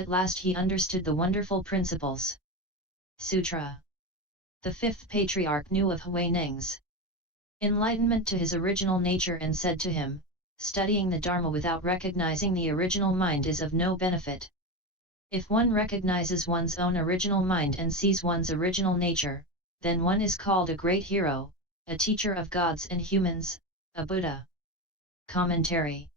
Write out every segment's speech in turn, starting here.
at last he understood the wonderful principles. Sutra. The Fifth Patriarch knew of Huineng's enlightenment to his original nature and said to him, studying the Dharma without recognizing the original mind is of no benefit. If one recognizes one's own original mind and sees one's original nature, then one is called a great hero, a teacher of gods and humans, a Buddha. Commentary.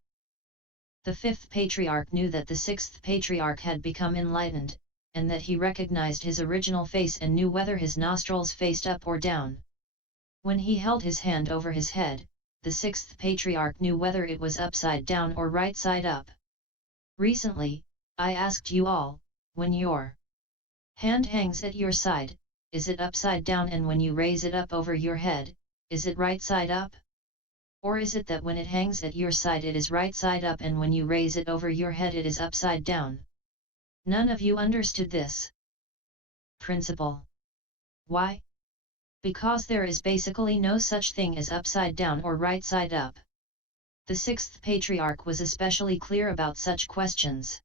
The Fifth Patriarch knew that the Sixth Patriarch had become enlightened, and that he recognized his original face and knew whether his nostrils faced up or down. When he held his hand over his head, the Sixth Patriarch knew whether it was upside down or right side up. Recently, I asked you all, when your hand hangs at your side, is it upside down, and when you raise it up over your head, is it right side up? Or is it that when it hangs at your side it is right side up and when you raise it over your head it is upside down? None of you understood this principle. Why? Because there is basically no such thing as upside down or right side up. The Sixth Patriarch was especially clear about such questions.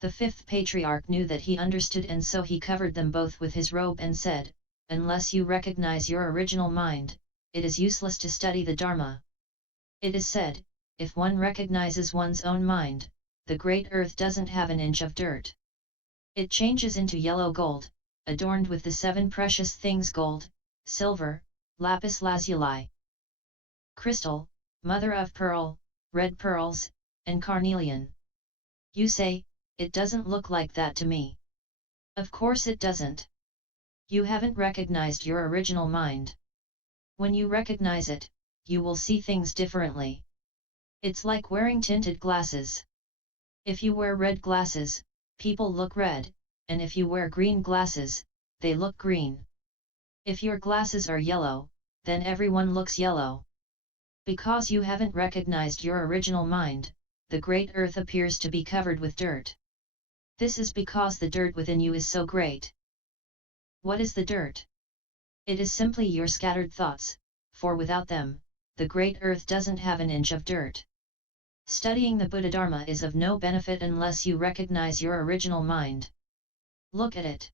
The Fifth Patriarch knew that he understood, and so he covered them both with his robe and said, unless you recognize your original mind, it is useless to study the Dharma. It is said, if one recognizes one's own mind, the great earth doesn't have an inch of dirt. It changes into yellow gold, adorned with the 7 precious things: gold, silver, lapis lazuli, crystal, mother of pearl, red pearls, and carnelian. You say, it doesn't look like that to me. Of course it doesn't. You haven't recognized your original mind. When you recognize it, you will see things differently. It's like wearing tinted glasses. If you wear red glasses, people look red, and if you wear green glasses, they look green. If your glasses are yellow, then everyone looks yellow. Because you haven't recognized your original mind, the great earth appears to be covered with dirt. This is because the dirt within you is so great. What is the dirt? It is simply your scattered thoughts, for without them, the great earth doesn't have an inch of dirt. Studying the Buddhadharma is of no benefit unless you recognize your original mind. Look at it.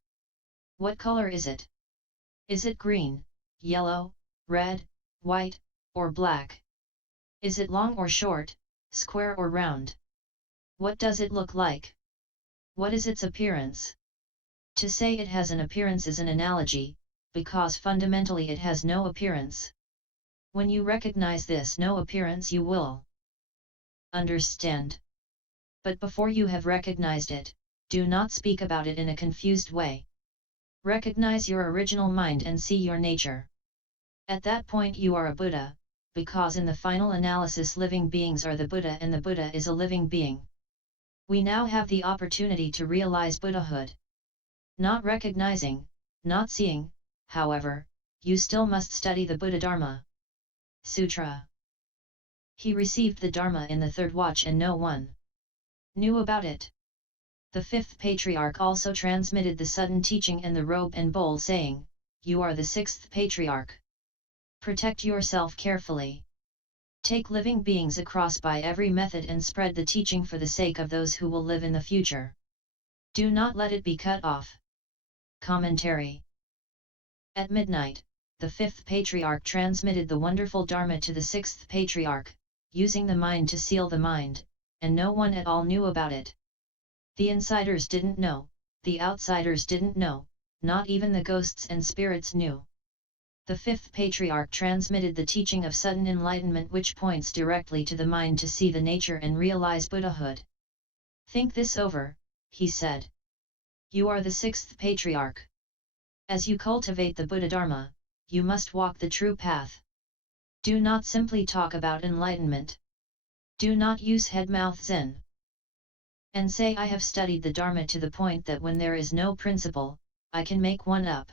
What color is it? Is it green, yellow, red, white, or black? Is it long or short, square or round? What does it look like? What is its appearance? To say it has an appearance is an analogy, because fundamentally it has no appearance. When you recognize this no appearance, you will understand. But before you have recognized it, do not speak about it in a confused way. Recognize your original mind and see your nature. At that point you are a Buddha, because in the final analysis living beings are the Buddha and the Buddha is a living being. We now have the opportunity to realize Buddhahood. Not recognizing, not seeing, however, you still must study the Buddhadharma. Sutra. He received the Dharma in the 3rd watch and no one knew about it. The Fifth Patriarch also transmitted the sudden teaching and the robe and bowl, saying, you are the Sixth Patriarch. Protect yourself carefully. Take living beings across by every method and spread the teaching for the sake of those who will live in the future. Do not let it be cut off. Commentary. At midnight, the Fifth Patriarch transmitted the wonderful Dharma to the Sixth Patriarch, using the mind to seal the mind, and no one at all knew about it. The insiders didn't know, the outsiders didn't know, not even the ghosts and spirits knew. The Fifth Patriarch transmitted the teaching of sudden enlightenment, which points directly to the mind to see the nature and realize Buddhahood. Think this over, he said. You are the Sixth Patriarch. As you cultivate the Buddhadharma, you must walk the true path. Do not simply talk about enlightenment. Do not use head-mouth Zen and say I have studied the Dharma to the point that when there is no principle, I can make one up.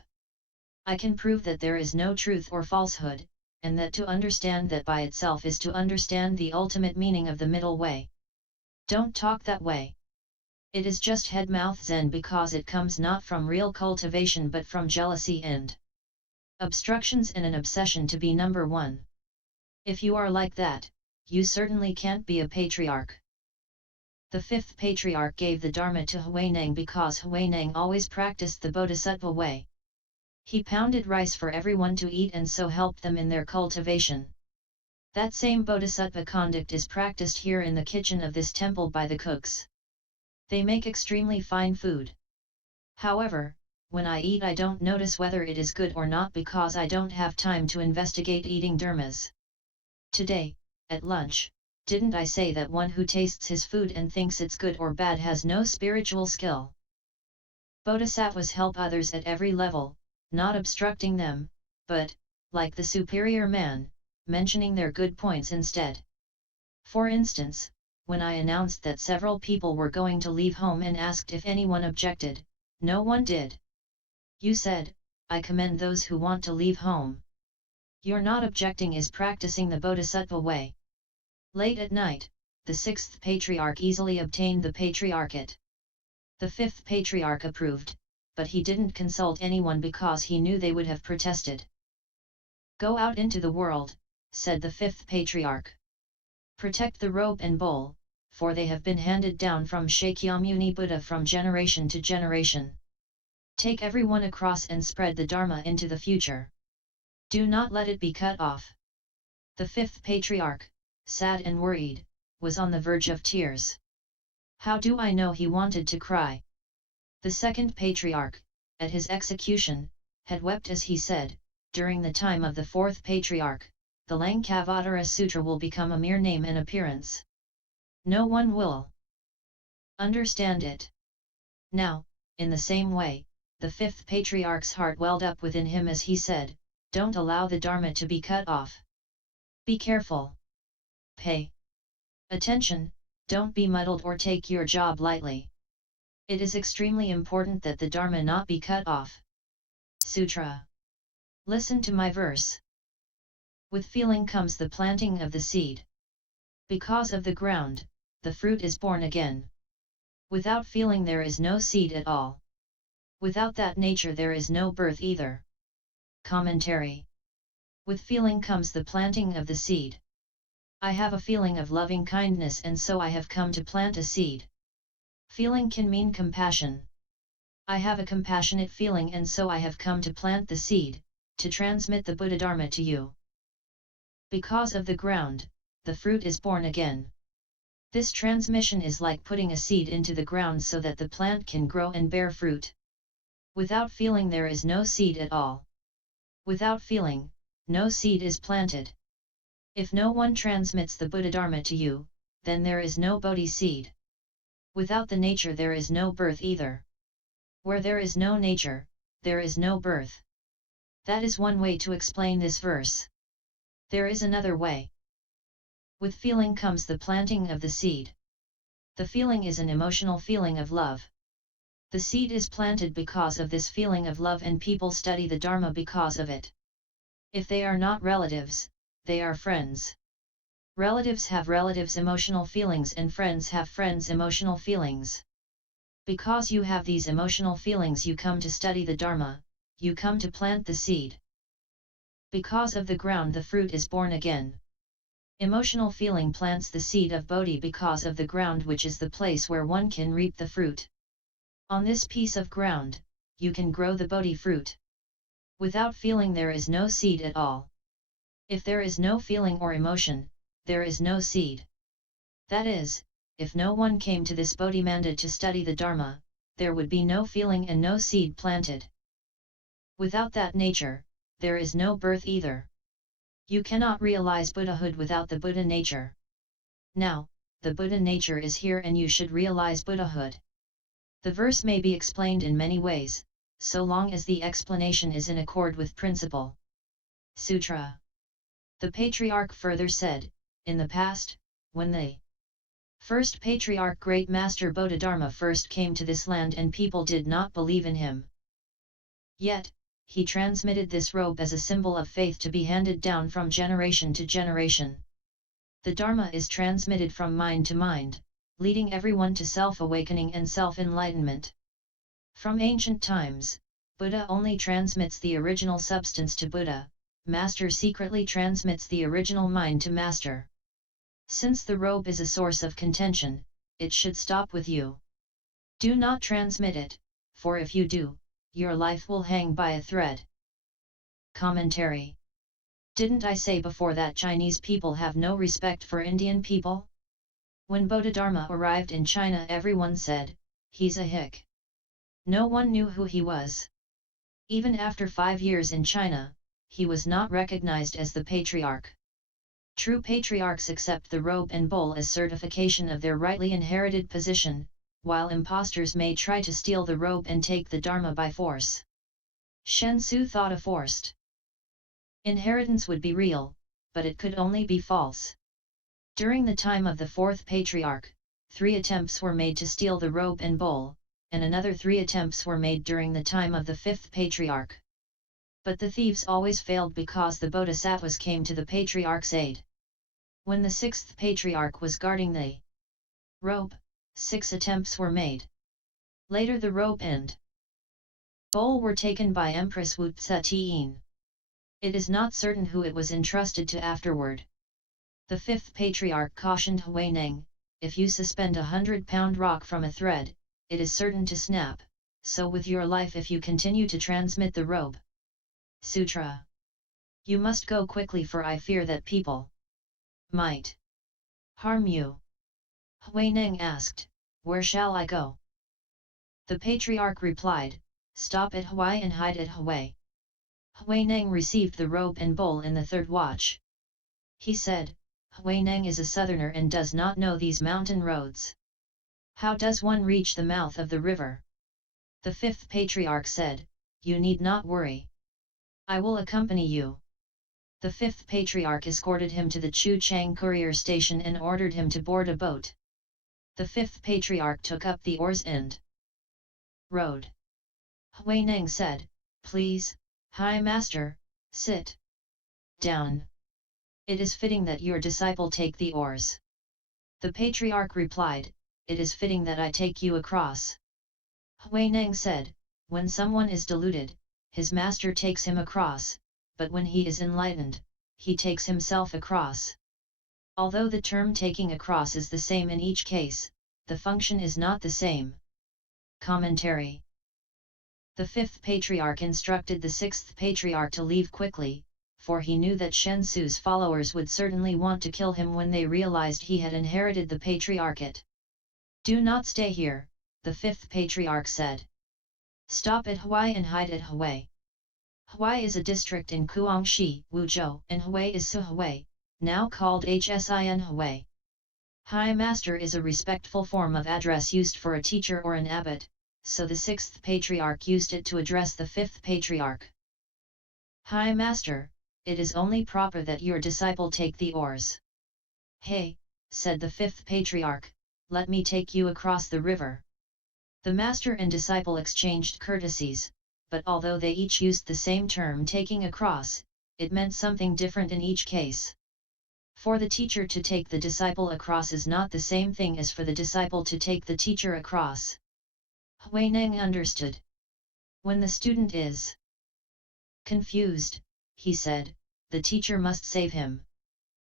I can prove that there is no truth or falsehood, and that to understand that by itself is to understand the ultimate meaning of the middle way. Don't talk that way. It is just head-mouth Zen because it comes not from real cultivation but from jealousy and obstructions and an obsession to be number one. If you are like that, you certainly can't be a patriarch. The fifth patriarch gave the Dharma to Huineng because Huineng always practiced the Bodhisattva way. He pounded rice for everyone to eat and so helped them in their cultivation. That same Bodhisattva conduct is practiced here in the kitchen of this temple by the cooks. They make extremely fine food. However, when I eat I don't notice whether it is good or not because I don't have time to investigate eating dharmas. Today, at lunch, didn't I say that one who tastes his food and thinks it's good or bad has no spiritual skill? Bodhisattvas help others at every level, not obstructing them, but, like the superior man, mentioning their good points instead. For instance, when I announced that several people were going to leave home and asked if anyone objected, no one did. You said, I commend those who want to leave home. Your not objecting is practicing the Bodhisattva way. Late at night, the sixth patriarch easily obtained the patriarchate. The fifth patriarch approved, but he didn't consult anyone because he knew they would have protested. Go out into the world, said the fifth patriarch. Protect the robe and bowl, for they have been handed down from Shakyamuni Buddha from generation to generation. Take everyone across and spread the Dharma into the future. Do not let it be cut off. The fifth patriarch, sad and worried, was on the verge of tears. How do I know he wanted to cry? The second patriarch, at his execution, had wept as he said, during the time of the fourth patriarch, the Lankavatara Sutra will become a mere name and appearance. No one will understand it. Now, in the same way, the fifth patriarch's heart welled up within him as he said, don't allow the Dharma to be cut off. Be careful. Pay attention, don't be muddled or take your job lightly. It is extremely important that the Dharma not be cut off. Sutra. Listen to my verse. With feeling comes the planting of the seed. Because of the ground, the fruit is born again. Without feeling there is no seed at all. Without that nature there is no birth either. Commentary. With feeling comes the planting of the seed. I have a feeling of loving kindness and so I have come to plant a seed. Feeling can mean compassion. I have a compassionate feeling and so I have come to plant the seed, to transmit the Buddhadharma to you. Because of the ground, the fruit is born again. This transmission is like putting a seed into the ground so that the plant can grow and bear fruit. Without feeling there is no seed at all. Without feeling, no seed is planted. If no one transmits the Buddhadharma to you, then there is no Bodhi seed. Without the nature there is no birth either. Where there is no nature, there is no birth. That is one way to explain this verse. There is another way. With feeling comes the planting of the seed. The feeling is an emotional feeling of love. The seed is planted because of this feeling of love and people study the Dharma because of it. If they are not relatives, they are friends. Relatives have relatives' emotional feelings and friends have friends' emotional feelings. Because you have these emotional feelings you come to study the Dharma, you come to plant the seed. Because of the ground the fruit is born again. Emotional feeling plants the seed of Bodhi because of the ground which is the place where one can reap the fruit. On this piece of ground, you can grow the Bodhi fruit. Without feeling there is no seed at all. If there is no feeling or emotion, there is no seed. That is, if no one came to this Bodhimanda to study the Dharma, there would be no feeling and no seed planted. Without that nature, there is no birth either. You cannot realize Buddhahood without the Buddha nature. Now, the Buddha nature is here and you should realize Buddhahood. The verse may be explained in many ways, so long as the explanation is in accord with principle. Sutra. The Patriarch further said, in the past, when the first Patriarch Great Master Buddhadharma first came to this land and people did not believe in him. Yet, he transmitted this robe as a symbol of faith to be handed down from generation to generation. The Dharma is transmitted from mind to mind, leading everyone to self-awakening and self-enlightenment. From ancient times, Buddha only transmits the original substance to Buddha, Master secretly transmits the original mind to Master. Since the robe is a source of contention, it should stop with you. Do not transmit it, for if you do, your life will hang by a thread. Commentary. Didn't I say before that Chinese people have no respect for Indian people? When Buddhadharma arrived in China, everyone said, "He's a hick." No one knew who he was. Even after 5 years in China, he was not recognized as the patriarch. True patriarchs accept the robe and bowl as certification of their rightly inherited position, while impostors may try to steal the robe and take the Dharma by force. Shen Su thought a forced inheritance would be real, but it could only be false. During the time of the fourth patriarch, 3 attempts were made to steal the robe and bowl, and another 3 attempts were made during the time of the fifth patriarch. But the thieves always failed because the bodhisattvas came to the patriarch's aid. When the sixth patriarch was guarding the robe, 6 attempts were made. Later the robe and bowl were taken by Empress Wu Tse. It is not certain who it was entrusted to afterward. The fifth patriarch cautioned Huineng, if you suspend a 100-pound rock from a thread, it is certain to snap, so with your life if you continue to transmit the robe. Sutra. You must go quickly, for I fear that people might harm you. Huineng asked, where shall I go? The patriarch replied, stop at Hawaii and hide at Hawaii. Huineng received the robe and bowl in the 3rd watch. He said, Huineng is a southerner and does not know these mountain roads. How does one reach the mouth of the river? The 5th patriarch said, you need not worry. I will accompany you. The 5th patriarch escorted him to the Chu Chang courier station and ordered him to board a boat. The 5th patriarch took up the oars and rowed. Huineng said, please, High Master, sit down. It is fitting that your disciple take the oars. The patriarch replied, it is fitting that I take you across. Huineng said, when someone is deluded, his master takes him across, but when he is enlightened, he takes himself across. Although the term taking across is the same in each case, the function is not the same. Commentary. The 5th patriarch instructed the 6th patriarch to leave quickly, for he knew that Shen Su's followers would certainly want to kill him when they realized he had inherited the patriarchate. Do not stay here, the 5th patriarch said. Stop at Hawaii and hide at Hawaii. Hawaii is a district in Guangxi, Wuzhou, and Hawaii is Su-Hawaii, now called Hsin Hawaii. High Master is a respectful form of address used for a teacher or an abbot, so the 6th patriarch used it to address the 5th patriarch. High Master, it is only proper that your disciple take the oars. Hey, said the 5th patriarch, let me take you across the river. The master and disciple exchanged courtesies, but although they each used the same term taking across, it meant something different in each case. For the teacher to take the disciple across is not the same thing as for the disciple to take the teacher across. Huineng understood. When the student is confused, he said, the teacher must save him.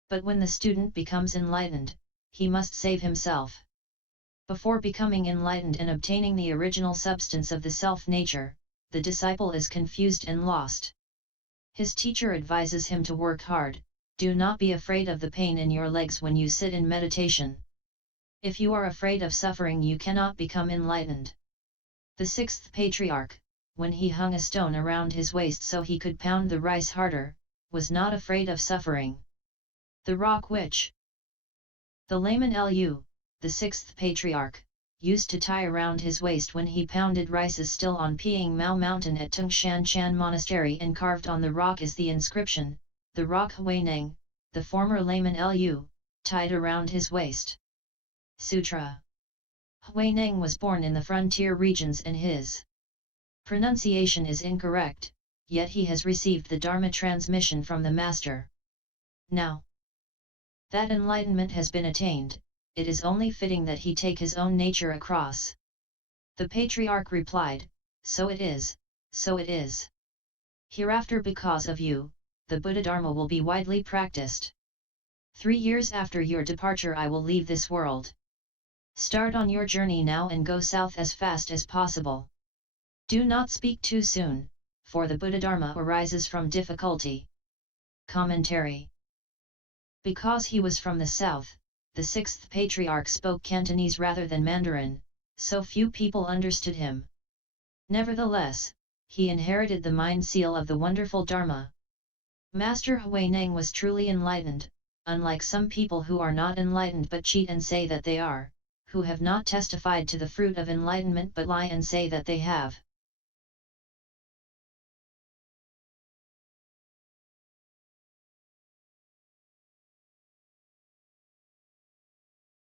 But when the student becomes enlightened, he must save himself. Before becoming enlightened and obtaining the original substance of the self-nature, the disciple is confused and lost. His teacher advises him to work hard, do not be afraid of the pain in your legs when you sit in meditation. If you are afraid of suffering, you cannot become enlightened. The 6th patriarch, when he hung a stone around his waist so he could pound the rice harder, was not afraid of suffering. The rock which the layman Lu, the 6th patriarch, used to tie around his waist when he pounded rice is still on Piang Mao Mountain at Tongshan Chan Monastery, and carved on the rock is the inscription, the rock Huineng, the former layman Lu, tied around his waist. Sutra. Huineng was born in the frontier regions and his pronunciation is incorrect, yet he has received the Dharma transmission from the Master. Now that enlightenment has been attained, it is only fitting that he take his own nature across. The Patriarch replied, so it is, so it is. Hereafter because of you, the Buddhadharma will be widely practiced. 3 years after your departure I will leave this world. Start on your journey now and go south as fast as possible. Do not speak too soon, for the Buddhadharma arises from difficulty. Commentary. Because he was from the south, the Sixth Patriarch spoke Cantonese rather than Mandarin, so few people understood him. Nevertheless, he inherited the mind seal of the wonderful Dharma. Master Huineng was truly enlightened, unlike some people who are not enlightened but cheat and say that they are, who have not testified to the fruit of enlightenment but lie and say that they have.